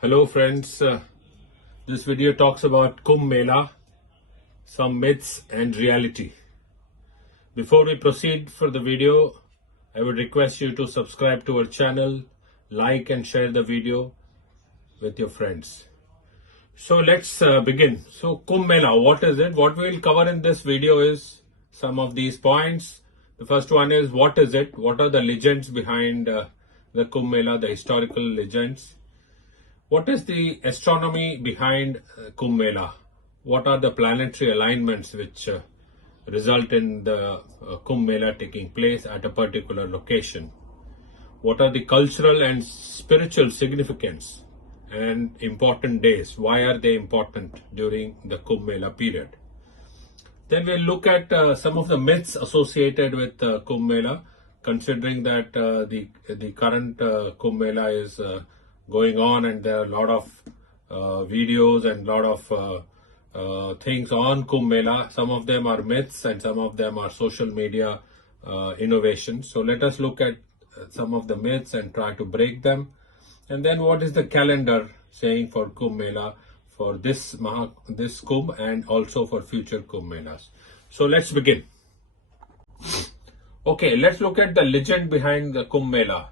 Hello friends, this video talks about Kumbh Mela, some myths and reality. Before we proceed for the video, I would request you to subscribe to our channel, like and share the video with your friends. So let's begin. So Kumbh Mela, what is it? What we will cover in this video is some of these points. The first one is what is it? What are the legends behind the Kumbh Mela, the historical legends? What is the astronomy behind Kumbh Mela? What are the planetary alignments which result in the Kumbh Mela taking place at a particular location? What are the cultural and spiritual significance and important days? Why are they important during the Kumbh Mela period? Then we'll look at some of the myths associated with Kumbh Mela, considering that the current Kumbh Mela is going on and there are a lot of videos and a lot of things on Kumbh Mela. Some of them are myths and some of them are social media innovations. So let us look at some of the myths and try to break them. And then what is the calendar saying for Kumbh Mela for this Kumbh and also for future Kumbh Melas. So let's begin. Okay, let's look at the legend behind the Kumbh Mela.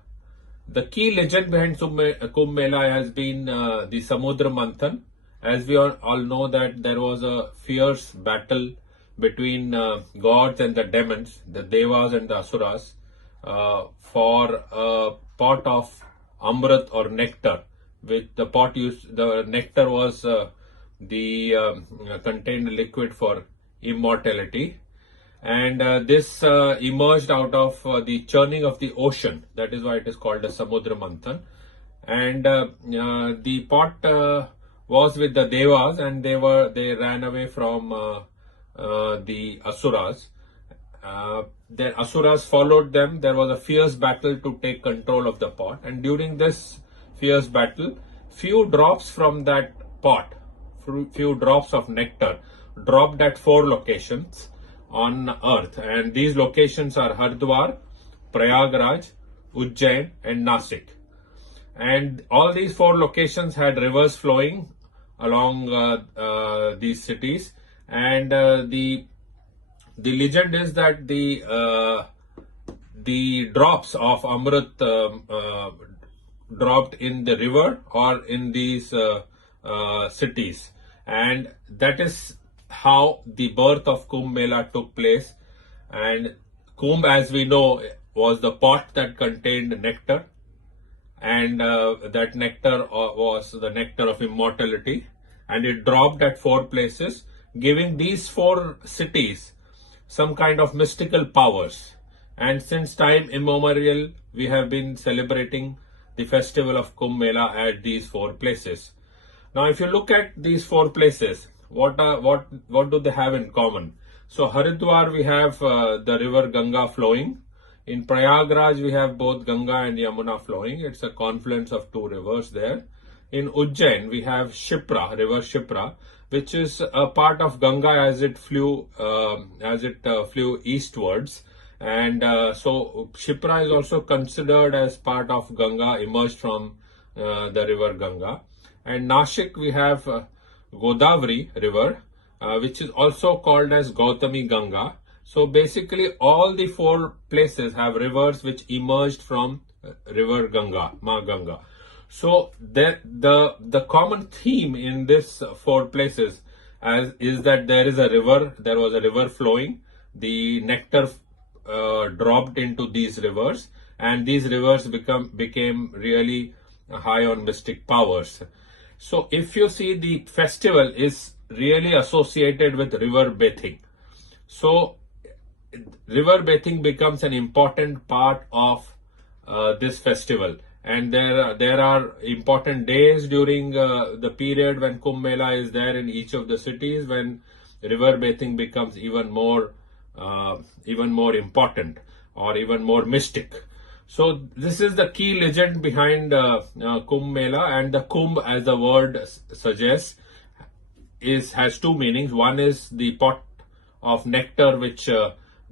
The key legend behind Kumbh Mela has been the Samudra Manthan. As we all know that there was a fierce battle between gods and the demons, the Devas and the Asuras, for a pot of Amrit or nectar. With the pot used, the nectar was contained liquid for immortality. And this emerged out of the churning of the ocean. That is why it is called a Samudra Manthan. And the pot was with the Devas, and they ran away from the Asuras. The Asuras followed them. There was a fierce battle to take control of the pot. And during this fierce battle, few drops from that pot, few drops of nectar, dropped at 4 locations on earth, and these locations are Haridwar, Prayagraj, Ujjain and Nasik. And all these 4 locations had rivers flowing along these cities, and the legend is that the drops of Amrit dropped in the river or in these cities, and that is how the birth of Kumbh Mela took place. And Kumbh, as we know, was the pot that contained nectar, and that nectar was the nectar of immortality, and it dropped at 4 places, giving these 4 cities some kind of mystical powers. And since time immemorial, we have been celebrating the festival of Kumbh Mela at these 4 places. Now, if you look at these 4 places, what do they have in common? So Haridwar, we have the river Ganga flowing. In Prayagraj, we have both Ganga and Yamuna flowing. It's a confluence of 2 rivers there. In Ujjain, we have Shipra, river Shipra, which is a part of Ganga as it flew eastwards. And so Shipra is also considered as part of Ganga, emerged from the river Ganga. And Nashik, we have Godavari river, which is also called as Gautami Ganga. So basically all the 4 places have rivers which emerged from river Ganga, Ma Ganga. So the common theme in this 4 places is that there was a river flowing, the nectar dropped into these rivers, and these rivers became really high on mystic powers. So if you see, the festival is really associated with river bathing. So river bathing becomes an important part of this festival. And there are important days during the period when Kumbh Mela is there in each of the cities, when river bathing becomes even more important or even more mystic. So this is the key legend behind Kumbh Mela. And the Kumbh, as the word suggests, has 2 meanings. One is the pot of nectar which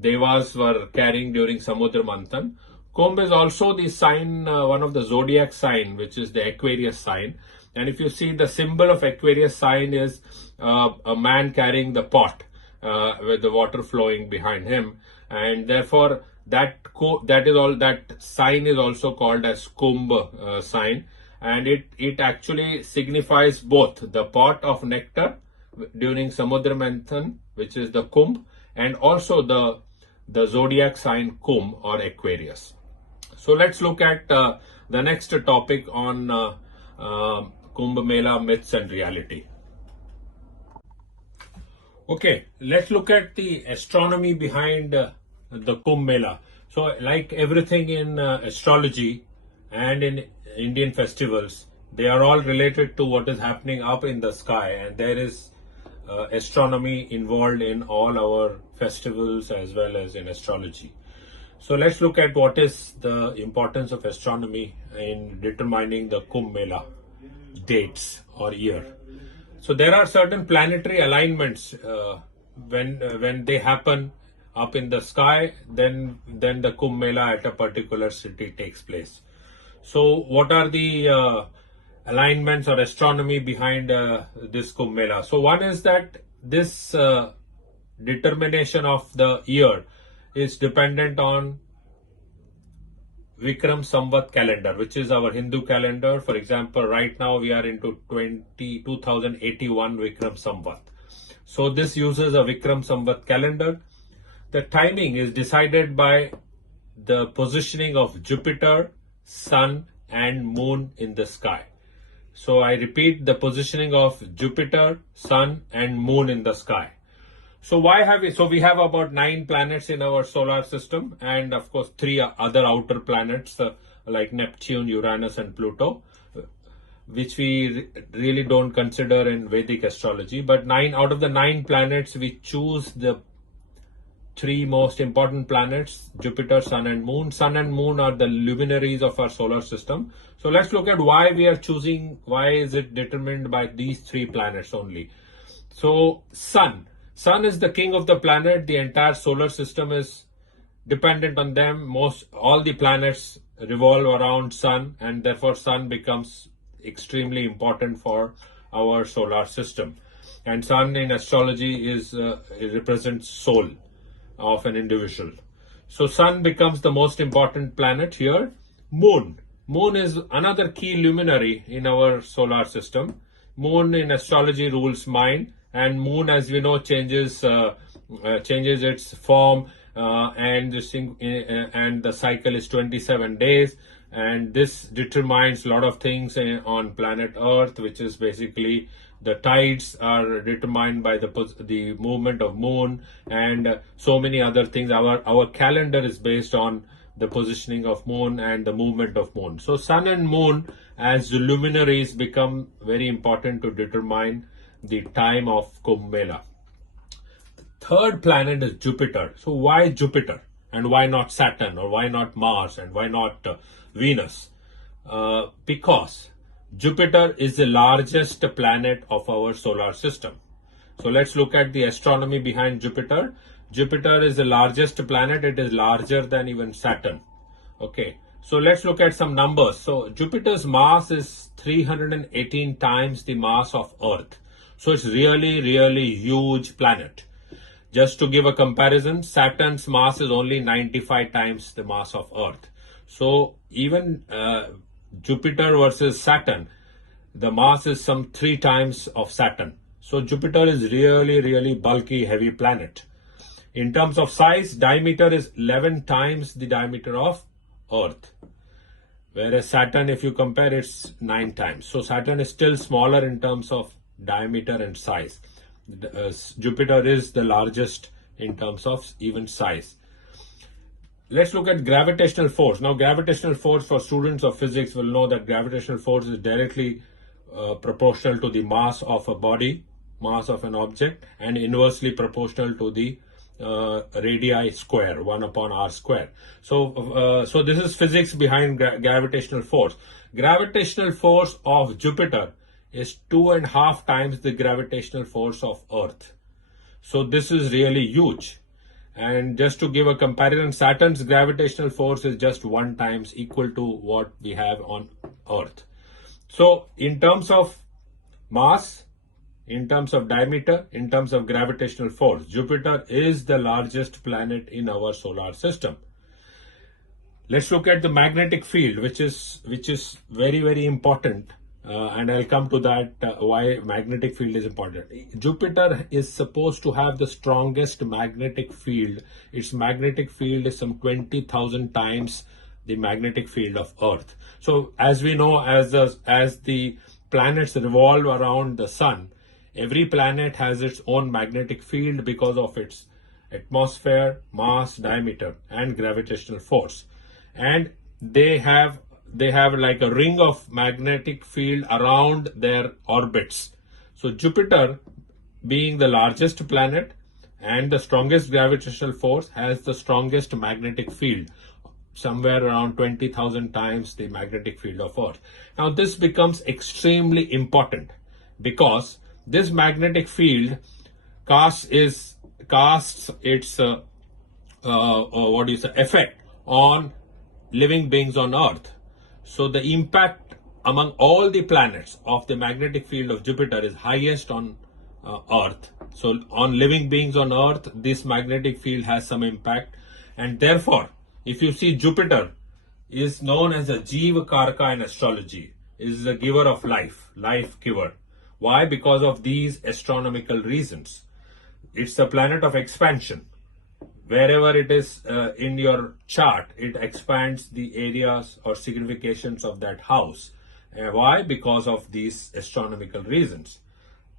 Devas were carrying during Samudra Manthan. Kumbh is also the sign, one of the zodiac sign, which is the Aquarius sign. And if you see, the symbol of Aquarius sign is a man carrying the pot with the water flowing behind him, and therefore that sign is also called as Kumbh sign, and it actually signifies both the pot of nectar during Samudra Manthan, which is the Kumbh, and also the zodiac sign Kumbh or Aquarius. So let's look at the next topic on Kumbh Mela myths and reality. Okay, let's look at the astronomy behind the Kumbh Mela. So like everything in astrology and in Indian festivals, they are all related to what is happening up in the sky, and there is astronomy involved in all our festivals as well as in astrology. So let's look at what is the importance of astronomy in determining the Kumbh Mela dates or year. So there are certain planetary alignments when they happen up in the sky, then the Kumbh Mela at a particular city takes place. So what are the alignments or astronomy behind this Kumbh Mela? So one is that this determination of the year is dependent on Vikram Samvat calendar, which is our Hindu calendar. For example, right now we are into 2081 Vikram Samvat. So this uses a Vikram Samvat calendar. The timing is decided by the positioning of Jupiter, Sun and Moon in the sky. So I repeat, the positioning of Jupiter, Sun and Moon in the sky. So we have about 9 planets in our solar system, and of course 3 other outer planets like Neptune, Uranus and Pluto, which we really don't consider in Vedic astrology. But out of the 9 planets, we choose the 3 most important planets, Jupiter, Sun and Moon. Sun and Moon are the luminaries of our solar system. So let's look at why is it determined by these 3 planets only. So Sun is the king of the planet. The entire solar system is dependent on them. All the planets revolve around Sun, and therefore Sun becomes extremely important for our solar system. And Sun in astrology it represents soul of an individual. So Sun becomes the most important planet here. Moon is another key luminary in our solar system. Moon in astrology rules mind, and Moon, as we know, changes its form, and the cycle is 27 days, and this determines a lot of things on planet Earth, which is basically the tides are determined by the movement of Moon, and so many other things. Our calendar is based on the positioning of Moon and the movement of Moon. So Sun and Moon as luminaries become very important to determine the time of Kumbh Mela. The third planet is Jupiter. So why Jupiter and why not Saturn, or why not Mars, and why not Venus? Because Jupiter is the largest planet of our solar system. So let's look at the astronomy behind Jupiter. Jupiter is the largest planet. It is larger than even Saturn. Okay, so let's look at some numbers. So Jupiter's mass is 318 times the mass of Earth. So it's really, really huge planet. Just to give a comparison, Saturn's mass is only 95 times the mass of Earth. So even Jupiter versus Saturn, the mass is some 3 times of Saturn. So Jupiter is really, really bulky, heavy planet. In terms of size, diameter is 11 times the diameter of Earth. Whereas Saturn, if you compare, it's 9 times. So Saturn is still smaller in terms of diameter and size. Jupiter is the largest in terms of even size. Let's look at gravitational force. Now, gravitational force, for students of physics, will know that gravitational force is directly proportional to the mass of a body, mass of an object, and inversely proportional to the radii square, 1 upon r square. So this is physics behind gravitational force. Gravitational force of Jupiter is 2.5 times the gravitational force of Earth. So this is really huge. And just to give a comparison, Saturn's gravitational force is just 1 times equal to what we have on Earth. So in terms of mass, in terms of diameter, in terms of gravitational force, Jupiter is the largest planet in our solar system. Let's look at the magnetic field, which is very, very important. And I'll come to that, why magnetic field is important. Jupiter is supposed to have the strongest magnetic field. Its magnetic field is some 20,000 times the magnetic field of Earth. So as we know, as the planets revolve around the sun, every planet has its own magnetic field because of its atmosphere, mass, diameter, and gravitational force. And they have like a ring of magnetic field around their orbits. So Jupiter, being the largest planet and the strongest gravitational force, has the strongest magnetic field, somewhere around 20,000 times the magnetic field of Earth. Now this becomes extremely important because this magnetic field casts its effect on living beings on Earth. So the impact among all the planets of the magnetic field of Jupiter is highest on Earth. So on living beings on Earth, this magnetic field has some impact, and therefore, if you see, Jupiter is known as a Jiva Karka in astrology, is the giver of life, life giver. Why? Because of these astronomical reasons. It's the planet of expansion. Wherever it is in your chart, it expands the areas or significations of that house. Why? Because of these astronomical reasons.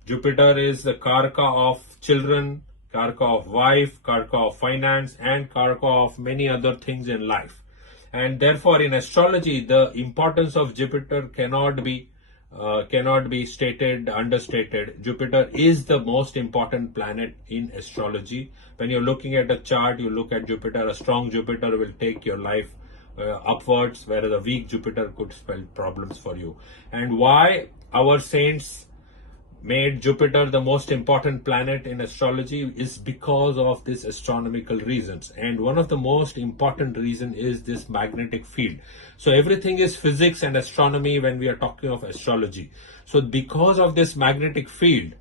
Jupiter is the Karka of children, Karka of wife, Karka of finance, and Karka of many other things in life. And therefore, in astrology, the importance of Jupiter cannot be understated. Jupiter is the most important planet in astrology. When you're looking at a chart, you look at Jupiter. A strong Jupiter will take your life upwards, whereas a weak Jupiter could spell problems for you. And why our saints made Jupiter the most important planet in astrology is because of these astronomical reasons. And one of the most important reason is this magnetic field. So everything is physics and astronomy when we are talking of astrology. So because of this magnetic field,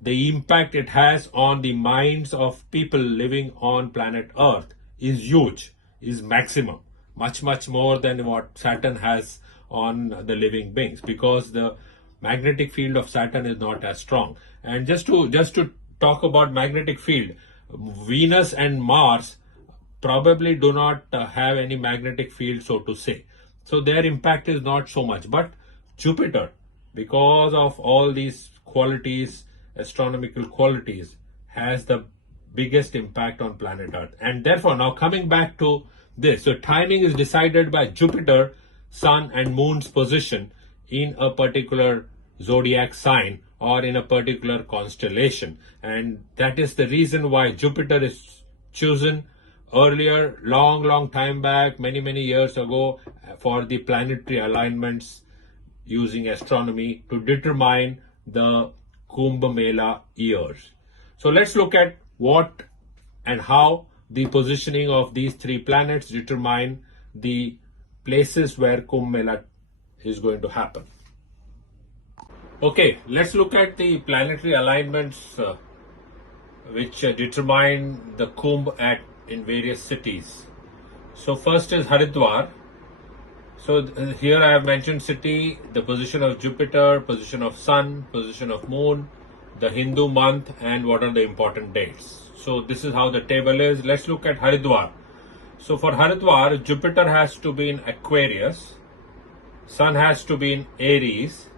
the impact it has on the minds of people living on planet Earth is huge, is maximum, much more than what Saturn has on the living beings, because the magnetic field of Saturn is not as strong. And just to talk about magnetic field, Venus and Mars probably do not have any magnetic field, so to say. So their impact is not so much. But Jupiter, because of all these qualities, astronomical qualities, has the biggest impact on planet Earth. And therefore, now coming back to this, so timing is decided by Jupiter, Sun and Moon's position in a particular zodiac sign or in a particular constellation. And that is the reason why Jupiter is chosen earlier, long time back, many years ago, for the planetary alignments using astronomy to determine the Kumbh Mela years. So let's look at what and how the positioning of these three planets determine the places where Kumbh Mela is going to happen. Okay, let's look at the planetary alignments which determine the Kumbh in various cities. So first is Haridwar. So here I have mentioned city, the position of Jupiter, position of Sun, position of Moon, the Hindu month, and what are the important dates. So this is how the table is. Let's look at Haridwar. So for Haridwar, Jupiter has to be in Aquarius, Sun has to be in Aries,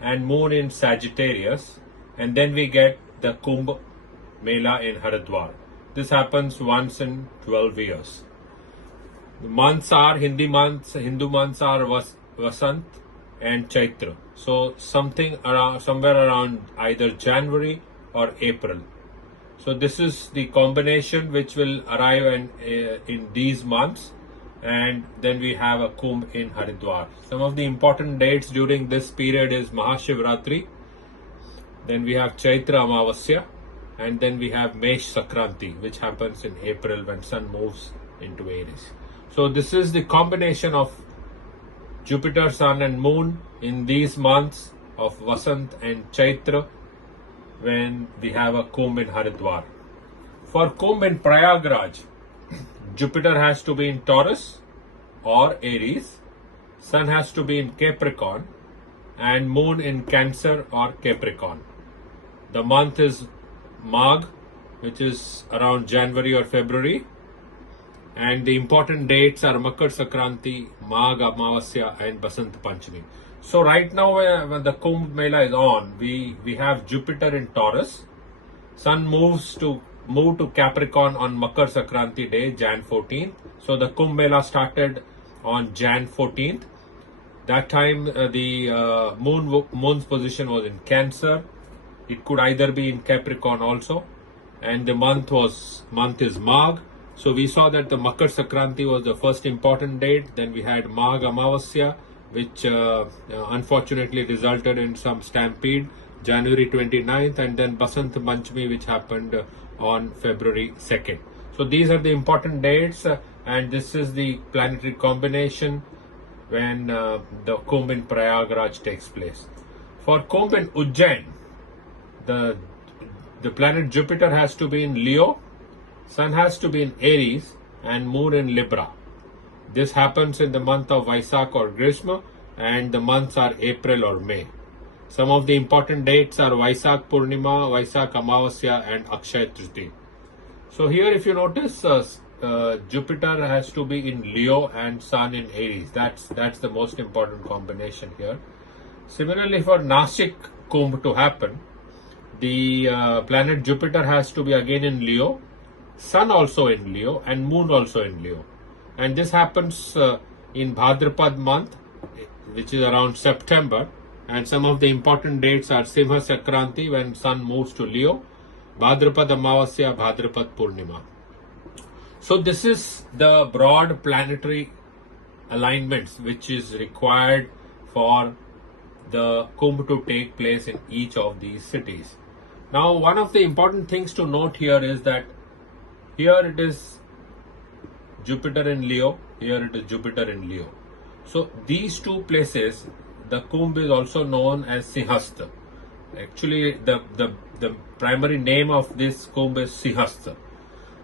and Moon in Sagittarius, and then we get the Kumbh Mela in Haridwar. This happens once in 12 years. The months are Hindu months are Vasant and Chaitra. So somewhere around either January or April. So this is the combination which will arrive in these months, and then we have a Kumbh in Haridwar. Some of the important dates during this period is Mahashivratri, then we have Chaitra Amavasya, and then we have Mesh Sakranti, which happens in April when Sun moves into Aries. So this is the combination of Jupiter, Sun and Moon in these months of Vasant and Chaitra when we have a Kumbh in Haridwar. For Kumbh in Prayagraj, Jupiter has to be in Taurus or Aries, Sun has to be in Capricorn and Moon in Cancer or Capricorn. The month is Magh, which is around January or February, and the important dates are Makar Sakranti, Magh Amavasya and Basant Panchami. So right now when the Kumbh Mela is on, we have Jupiter in Taurus, Sun move to Capricorn on Makar Sakranti day, Jan 14th. So the Kumbh Mela started on Jan 14th. That time the moon's position was in Cancer. It could either be in Capricorn also, and the month is Magh. So we saw that the Makar Sakranti was the first important date. Then we had Magh Amavasya, which unfortunately resulted in some stampede, January 29th, and then Basant Panchami, which happened on February 2nd. So these are the important dates, and this is the planetary combination when the Kumbh in Prayagraj takes place. For Kumbh in Ujjain, the planet Jupiter has to be in Leo, Sun has to be in Aries and Moon in Libra. This happens in the month of Vaisakh or Grishma, and the months are April or May. Some of the important dates are Vaisakh Purnima, Vaisakh Amavasya and Akshaya Triti. So here if you notice, Jupiter has to be in Leo and Sun in Aries. That's the most important combination here. Similarly, for Nashik Kumbh to happen, the planet Jupiter has to be again in Leo, Sun also in Leo and Moon also in Leo. And this happens in Bhadrapad month, which is around September. And some of the important dates are Simha Sakranti when Sun moves to Leo, Bhadrapad Amavasya, Bhadrapad Purnima. So this is the broad planetary alignments which is required for the Kumbh to take place in each of these cities. Now, one of the important things to note here is that here it is Jupiter in Leo, here it is Jupiter in Leo. So these two places, the Kumbh is also known as Sinhastha. Actually, the primary name of this Kumbh is Sinhastha.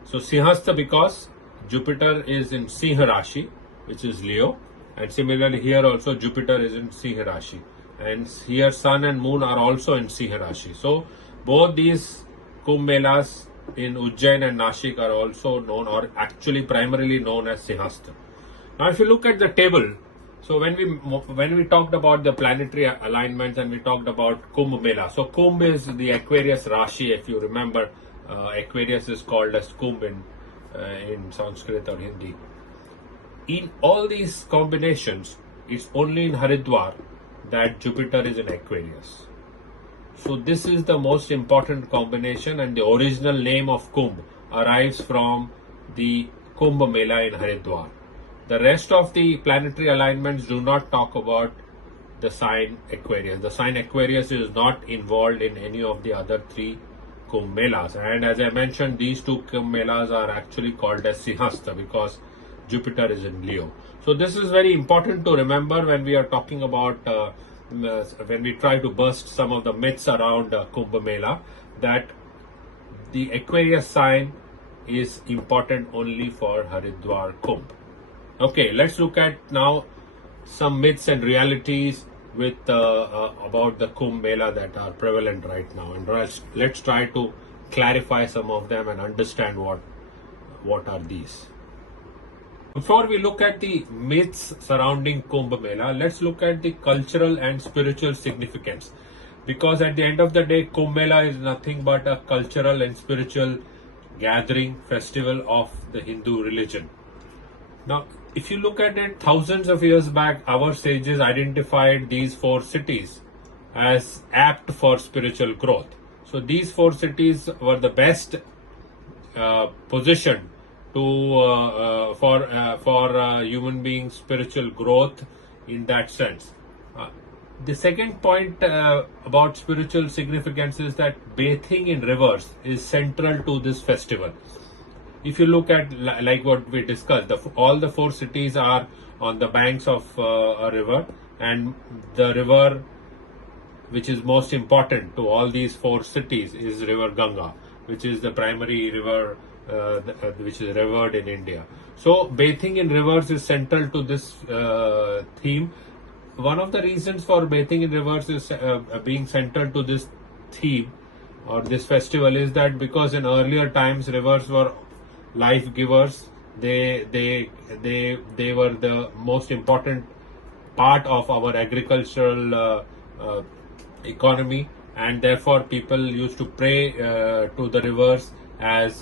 So Sinhastha because Jupiter is in Sinha Rashi, which is Leo, and similarly here also Jupiter is in Sinha Rashi, and here Sun and Moon are also in Sinha Rashi. So both these Kumbh Melas in Ujjain and Nashik are also known, or actually primarily known as Sinhastha. Now if you look at the table, so when we talked about the planetary alignments and we talked about Kumbh Mela, so Kumbh is the Aquarius Rashi. If you remember, Aquarius is called as Kumbh in Sanskrit or Hindi. In all these combinations, it's only in Haridwar that Jupiter is in Aquarius. So this is the most important combination, and the original name of Kumbh arrives from the Kumbh Mela in Haridwar. The rest of the planetary alignments do not talk about the sign Aquarius. The sign Aquarius is not involved in any of the other three Kumbh Melas. And as I mentioned, these two Kumbh Melas are actually called as Sinhastha because Jupiter is in Leo. So this is very important to remember when we are talking about, when we try to burst some of the myths around Kumbh Mela, that the Aquarius sign is important only for Haridwar Kumbh. Okay, let's look at now some myths and realities with about the Kumbh Mela that are prevalent right now, and let's try to clarify some of them and understand what are these. Before we look at the myths surrounding Kumbh Mela, let's look at the cultural and spiritual significance, because at the end of the day, Kumbh Mela is nothing but a cultural and spiritual gathering, festival of the Hindu religion. Now, if you look at it, thousands of years back, our sages identified these four cities as apt for spiritual growth. So these four cities were the best positioned to for human beings' spiritual growth in that sense. The second point about spiritual significance is that bathing in rivers is central to this festival. If you look at like what we discussed, all the four cities are on the banks of a river, and the river which is most important to all these four cities is River Ganga, which is the primary river which is revered in India. So bathing in rivers is central to this theme. One of the reasons for bathing in rivers is being central to this theme or this festival is that because in earlier times rivers were life givers. They were the most important part of our agricultural economy, and therefore people used to pray to the rivers as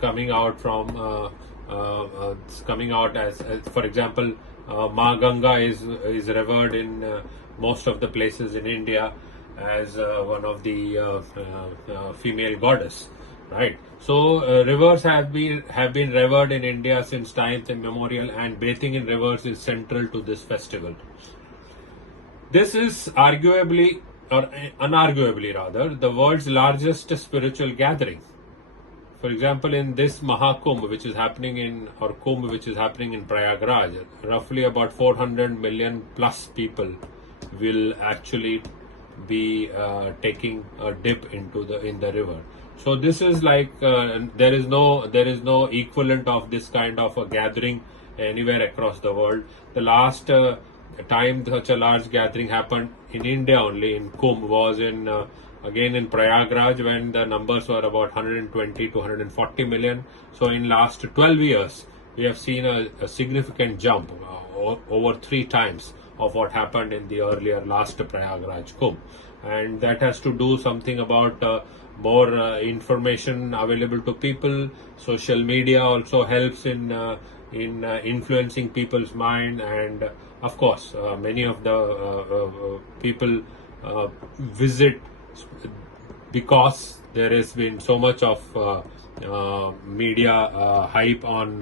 coming out from coming out as for example, Ma Ganga is revered in most of the places in India as one of the female goddess, right? So rivers have been revered in India since times immemorial, and bathing in rivers is central to this festival. This is arguably, or unarguably rather, the world's largest spiritual gathering. For example, in this Mahakumbh, which is happening in, or Kumbh, which is happening in Prayagraj, roughly about 400 million plus people will actually be taking a dip in the river. So this is like there is no equivalent of this kind of a gathering anywhere across the world. The last time such a large gathering happened in India only in Kumbh was in again in Prayagraj, when the numbers were about 120 to 140 million. So in last 12 years we have seen a significant jump, over 3 times of what happened in the earlier last Prayagraj Kumbh, and that has to do something about more information available to people. Social media also helps in influencing people's mind, and of course many of the people visit because there has been so much of media hype on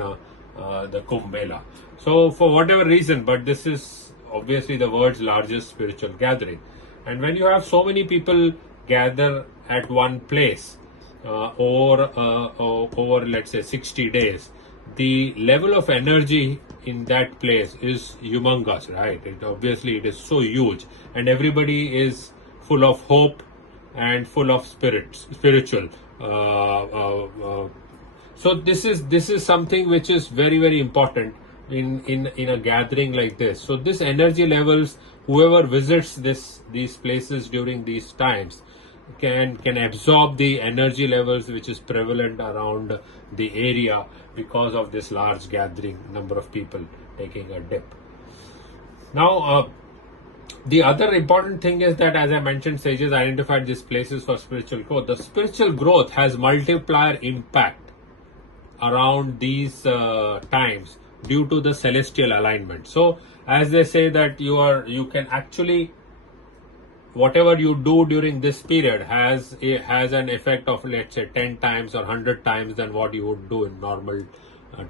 the Kumbh Mela. So for whatever reason, but this is obviously the world's largest spiritual gathering, and when you have so many people gather at one place over let's say 60 days, the level of energy in that place is humongous, right? It is so huge, and everybody is full of hope and full of spiritual. So this is something which is very, very important in a gathering like this. So this energy levels, whoever visits these places during these times can absorb the energy levels which is prevalent around the area because of this large gathering number of people taking a dip. Now the other important thing is that, as I mentioned, sages identified these places for spiritual growth. The spiritual growth has multiplier impact around these times due to the celestial alignment. So as they say that you can actually, whatever you do during this period has an effect of, let's say, 10 times or 100 times than what you would do in normal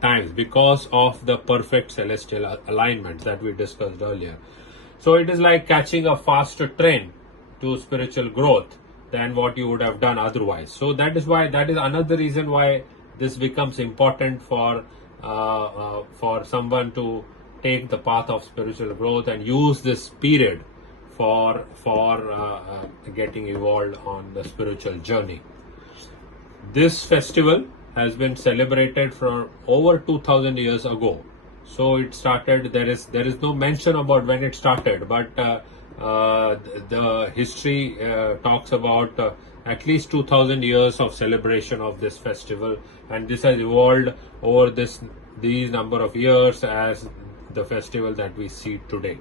times, because of the perfect celestial alignment that we discussed earlier. So it is like catching a faster train to spiritual growth than what you would have done otherwise. So that is another reason why this becomes important for someone to take the path of spiritual growth and use this period for getting involved on the spiritual journey. This festival has been celebrated for over 2000 years ago. So it started, there is no mention about when it started, but the history talks about at least 2000 years of celebration of this festival, and this has evolved over these number of years as the festival that we see today.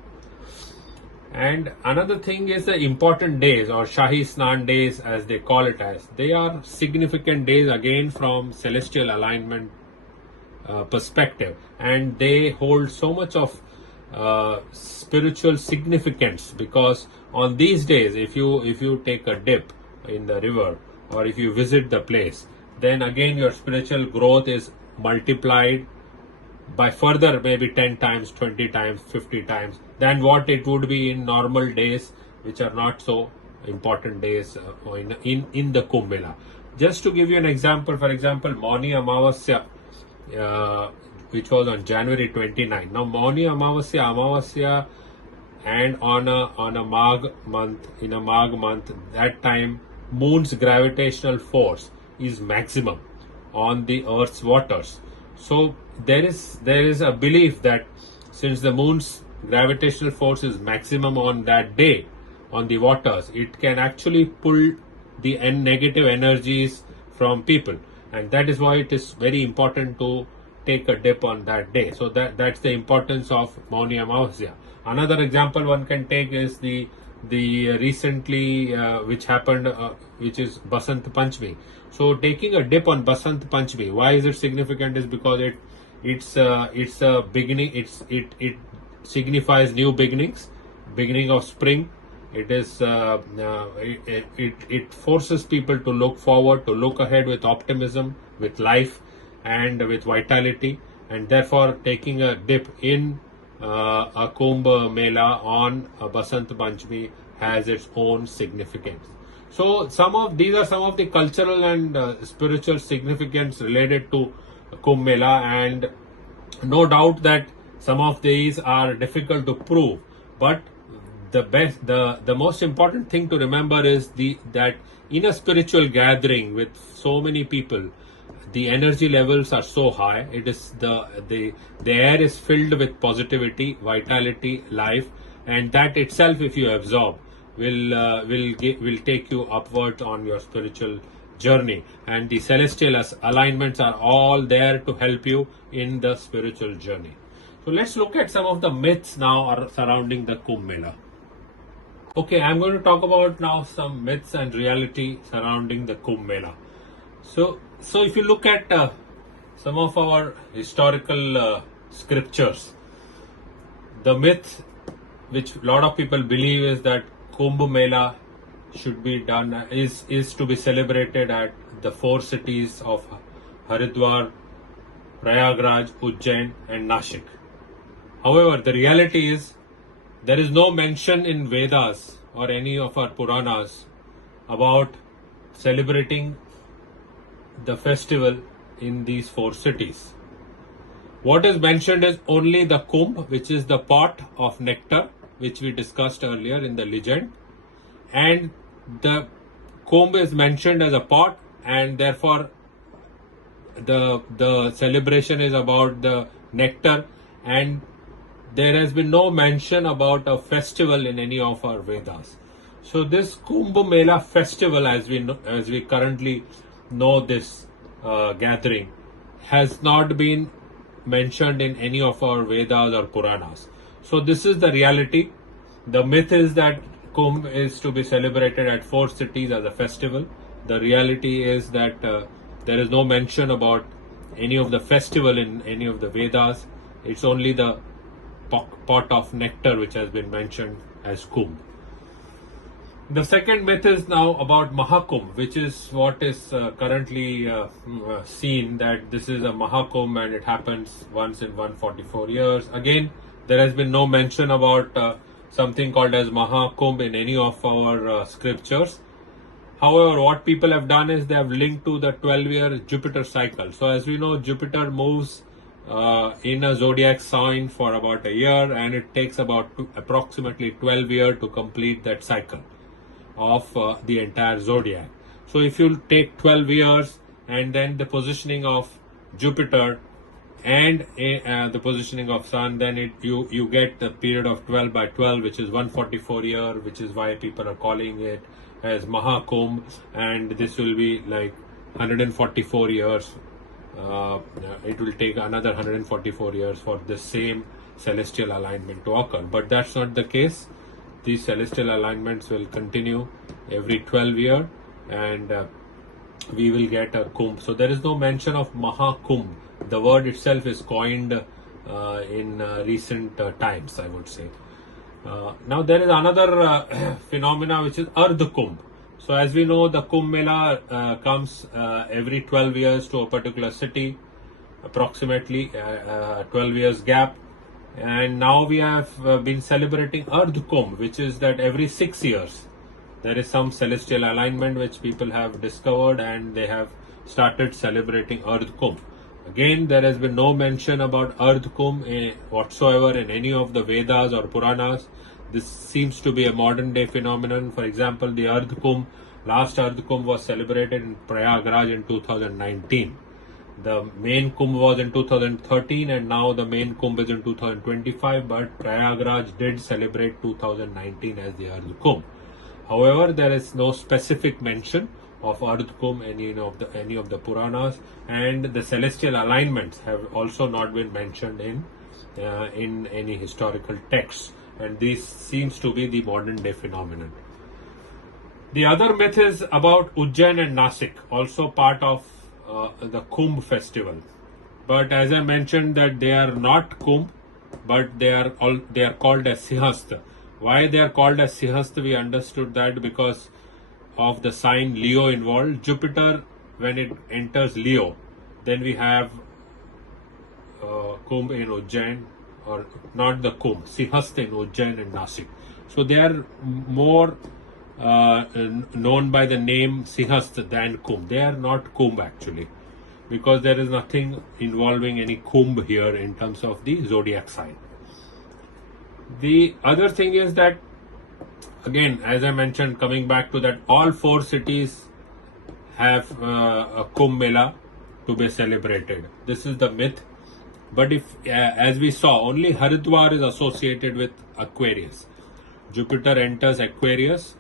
And another thing is the important days, or Shahi Snan days as they call it as. They are significant days again from celestial alignment perspective, and they hold so much of spiritual significance, because on these days if you take a dip in the river or if you visit the place, then again your spiritual growth is multiplied by further maybe 10 times, 20 times, 50 times, than what it would be in normal days, which are not so important days in the Kumbh Mela. Just to give you an example, for example, Mauni Amavasya, which was on January 29. Now, Mauni Amavasya, and on a Magh month, in a Magh month, that time moon's gravitational force is maximum on the earth's waters. So there is a belief that since the moon's gravitational force is maximum on that day on the waters, it can actually pull the negative energies from people, and that is why it is very important to take a dip on that day. So that's the importance of Mauni Amavasya. Another example one can take is the recently which happened, which is Basant Panchami. So taking a dip on Basant Panchami, why is it significant? Is because it's a beginning. It signifies new beginnings, beginning of spring. It is it forces people to look forward, to look ahead with optimism, with life, and with vitality. And therefore, taking a dip in a Kumbh Mela on a Basant Panchami has its own significance. So these are some of the cultural and spiritual significance related to Kumbh Mela, and no doubt that some of these are difficult to prove, but the most important thing to remember is that in a spiritual gathering with so many people, the energy levels are so high. It is the air is filled with positivity, vitality, life, and that itself, if you absorb, will take you upwards on your spiritual journey. And the celestial alignments are all there to help you in the spiritual journey. So let's look at some of the myths now surrounding the Kumbh Mela. Okay, I'm going to talk about now some myths and reality surrounding the Kumbh Mela. So if you look at some of our historical scriptures, the myth which a lot of people believe is that Kumbh Mela should be done is to be celebrated at the four cities of Haridwar, Prayagraj, Ujjain, and Nashik. However, the reality is there is no mention in Vedas or any of our Puranas about celebrating the festival in these four cities. What is mentioned is only the Kumbh, which is the pot of nectar, which we discussed earlier in the legend, and the Kumbh is mentioned as a pot, and therefore the celebration is about the nectar, and there has been no mention about a festival in any of our Vedas. So this Kumbh Mela festival, as we currently know this gathering, has not been mentioned in any of our Vedas or Puranas. So this is the reality. The myth is that Kumbh is to be celebrated at four cities as a festival. The reality is that there is no mention about any of the festival in any of the Vedas. It's only the pot of nectar which has been mentioned as Kumbh. The second myth is now about Mahakumbh, which is what is currently seen, that this is a Mahakumbh and it happens once in 144 years. Again, there has been no mention about something called as Mahakumbh in any of our scriptures. However, what people have done is they have linked to the 12-year Jupiter cycle. So as we know, Jupiter moves in a zodiac sign for about a year, and it takes about approximately 12 years to complete that cycle of the entire zodiac. So if you take 12 years and then the positioning of Jupiter and the positioning of Sun, then you get the period of 12 by 12, which is 144 year, which is why people are calling it as Mahakumbh, and this will be like 144 years. It will take another 144 years for the same celestial alignment to occur, but that's not the case. These celestial alignments will continue every 12 years, and we will get a Kumbh. So there is no mention of Mahakumbh. The word itself is coined in recent times, I would say. Now there is another phenomena which is Ardh Kumbh. So as we know, the Kumbh Mela comes every 12 years to a particular city, approximately 12 years gap. And now we have been celebrating Ardh Kumbh, which is that every 6 years there is some celestial alignment which people have discovered, and they have started celebrating Ardh Kumbh. Again, there has been no mention about Ardh Kumbh whatsoever in any of the Vedas or Puranas. This seems to be a modern day phenomenon. For example, the Ardh Kumbh, last Ardh Kumbh was celebrated in Prayagraj in 2019. The main Kumbh was in 2013, and now the main Kumbh is in 2025, but Prayagraj did celebrate 2019 as the Ardh Kumbh. However, there is no specific mention of Ardh Kumbh in any of the Puranas, and the celestial alignments have also not been mentioned in any historical texts, and this seems to be the modern day phenomenon. The other myth is about Ujjain and Nasik, also part of the Kumbh festival. But as I mentioned, that they are not Kumbh, but they are called as Sihast. Why they are called as Sihast? We understood that because of the sign Leo involved. Jupiter, when it enters Leo, then we have Kumbh in Ujjain, or not the Kumbh, Sihast in Ujjain and Nasik. So they are more known by the name Sihast than Kumbh. They are not Kumbh actually, because there is nothing involving any Kumbh here in terms of the zodiac sign. The other thing is that, again, as I mentioned, coming back to that, all 4 cities have a Kumbh Mela to be celebrated. This is the myth. But if, as we saw, only Haridwar is associated with Aquarius. Jupiter enters Aquarius,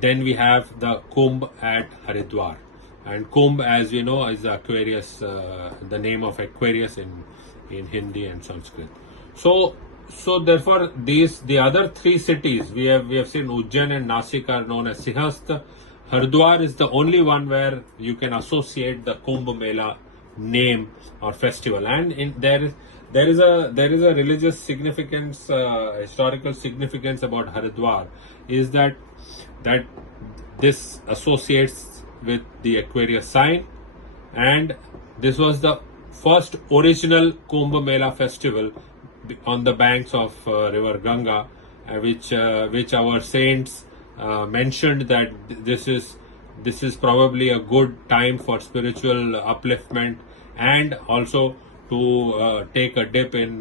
then we have the Kumbh at Haridwar. And Kumbh, as we know, is Aquarius, the name of Aquarius in Hindi and Sanskrit. So therefore, the other 3 cities we have seen, Ujjain and Nasik, are known as Sihast. Haridwar is the only one where you can associate the Kumbh Mela name or festival, and there is a religious significance, historical significance about Haridwar, is that this associates with the Aquarius sign, and this was the first original Kumbh Mela festival on the banks of river Ganga, which our saints mentioned that this is probably a good time for spiritual upliftment, and also to take a dip in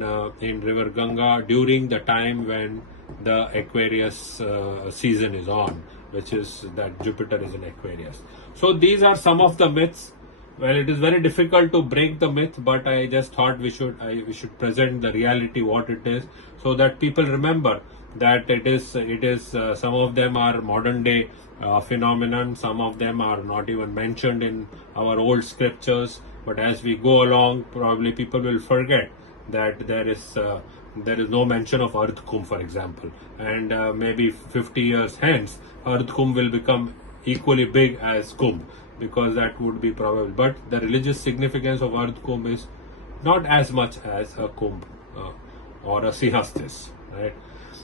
river Ganga during the time when the Aquarius season is on, which is that Jupiter is in Aquarius. So these are some of the myths. Well, it is very difficult to break the myth, but I just thought we should present the reality, what it is, so that people remember that it is some of them are modern day phenomenon, some of them are not even mentioned in our old scriptures, but as we go along, probably people will forget that there is no mention of Ardh Kumbh, for example, and maybe 50 years hence Ardh Kumbh will become equally big as Kumbh, because that would be probable. But the religious significance of Ardh Kumbh is not as much as a Kumbh or a Sihast is, right?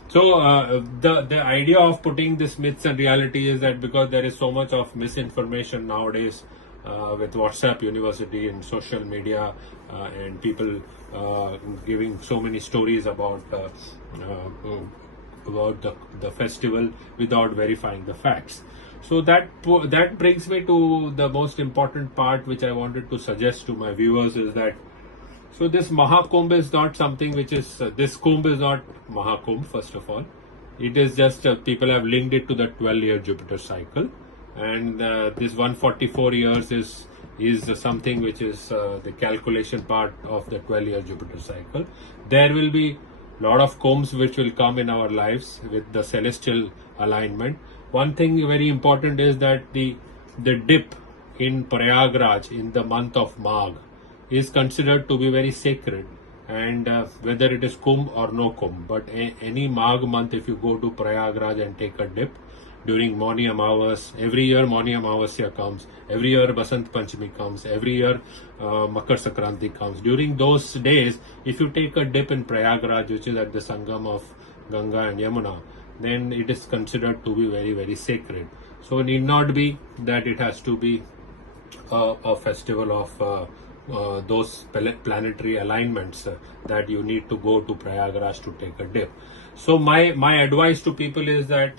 So the idea of putting this myths and reality is that because there is so much of misinformation nowadays with WhatsApp University and social media, and people giving so many stories about the festival without verifying the facts. So that brings me to the most important part, which I wanted to suggest to my viewers, is that so this Mahakumbh is not something which is this Kumbh is not Mahakumbh. First of all, it is just people have linked it to the 12-year Jupiter cycle, and this 144 years is something which is the calculation part of the 12-year Jupiter cycle. There will be a lot of Kumbhs which will come in our lives with the celestial alignment. One thing very important is that the dip in Prayagraj in the month of Magh is considered to be very sacred, and whether it is Kumbh or no Kumbh, but any Magh month, if you go to Prayagraj and take a dip during Mauni Amavas, every year Mauni Amavasya comes, every year Basant Panchami comes, every year Makar Sankranti comes. During those days, if you take a dip in Prayagraj, which is at the Sangam of Ganga and Yamuna, then it is considered to be very, very sacred. So it need not be that it has to be a festival of those planetary alignments that you need to go to Prayagraj to take a dip. So my advice to people is that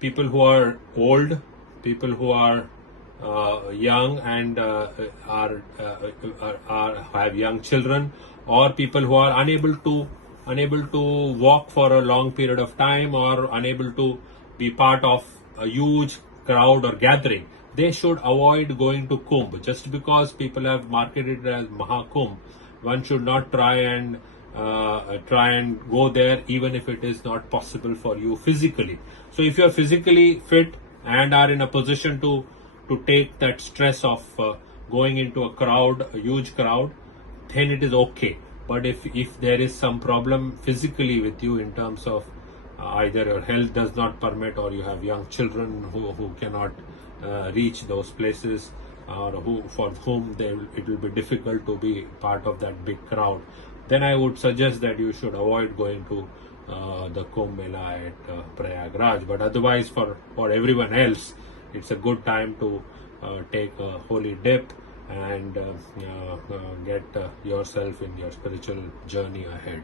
people who are old, people who are young and have young children, or people who are unable to walk for a long period of time, or unable to be part of a huge crowd or gathering, they should avoid going to Kumbh. Just because people have marketed it as Mahakumbh, one should not try and go there, even if it is not possible for you physically. So if you are physically fit and are in a position to take that stress of going into a huge crowd, then it is okay. But if there is some problem physically with you in terms of either your health does not permit, or you have young children who cannot reach those places, or for whom it will be difficult to be part of that big crowd, then I would suggest that you should avoid going to the Kumbh Mela at Prayagraj. But otherwise, for everyone else, it's a good time to take a holy dip and get yourself in your spiritual journey ahead.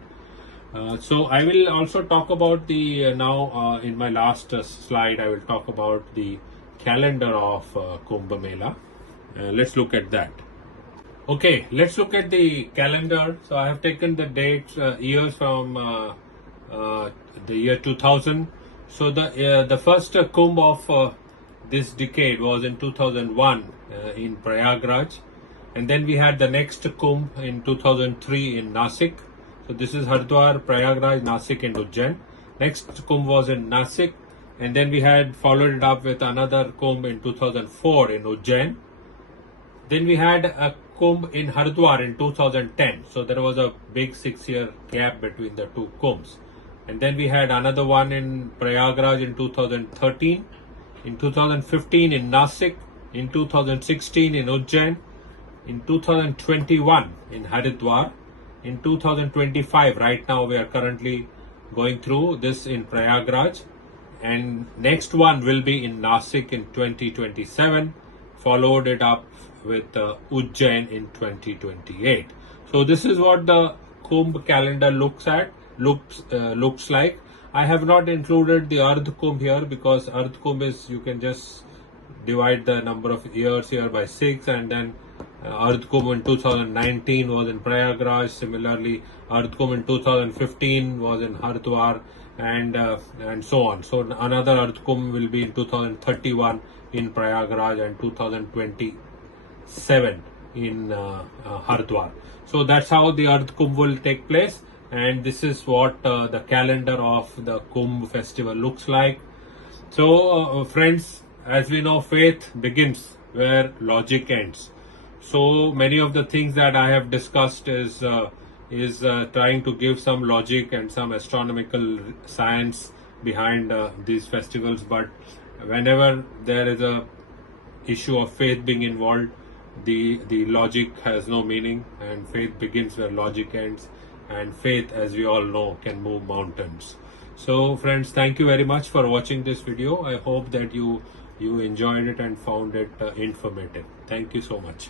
So I will also talk about the now in my last slide I will talk about the calendar of Kumbh Mela. Let's look at that. Okay, let's look at the calendar. So I have taken the dates, years from the year 2000. So the first Kumbh of this decade was in 2001 in Prayagraj, and then we had the next Kumbh in 2003 in Nasik. So this is Haridwar, Prayagraj, Nasik and Ujjain. Next Kumbh was in Nasik, and then we had followed it up with another Kumbh in 2004 in Ujjain. Then we had a Kumbh in Haridwar in 2010. So there was a big 6-year gap between the two Kumbhs. And then we had another one in Prayagraj in 2013, in 2015 in Nasik, in 2016 in Ujjain, in 2021 in Haridwar, in 2025, right now we are currently going through this in Prayagraj, and next one will be in Nasik in 2027, followed it up with Ujjain in 2028. So this is what the Kumbh calendar looks like. I have not included the Ardh Kumbh here, because Ardh Kumbh is, you can just divide the number of years here by 6, and then Ardh Kumbh in 2019 was in Prayagraj. Similarly, Ardh Kumbh in 2015 was in Haridwar, and so on. So another Ardh Kumbh will be in 2031 in Prayagraj and 2027 in Haridwar. So that's how the Ardh Kumbh will take place, and this is what the calendar of the Kumbh festival looks like. So friends, as we know, faith begins where logic ends. So many of the things that I have discussed is trying to give some logic and some astronomical science behind these festivals. But whenever there is a issue of faith being involved, the logic has no meaning, and faith begins where logic ends. And faith, as we all know, can move mountains. So friends, thank you very much for watching this video. I hope that you enjoyed it and found it informative. Thank you so much.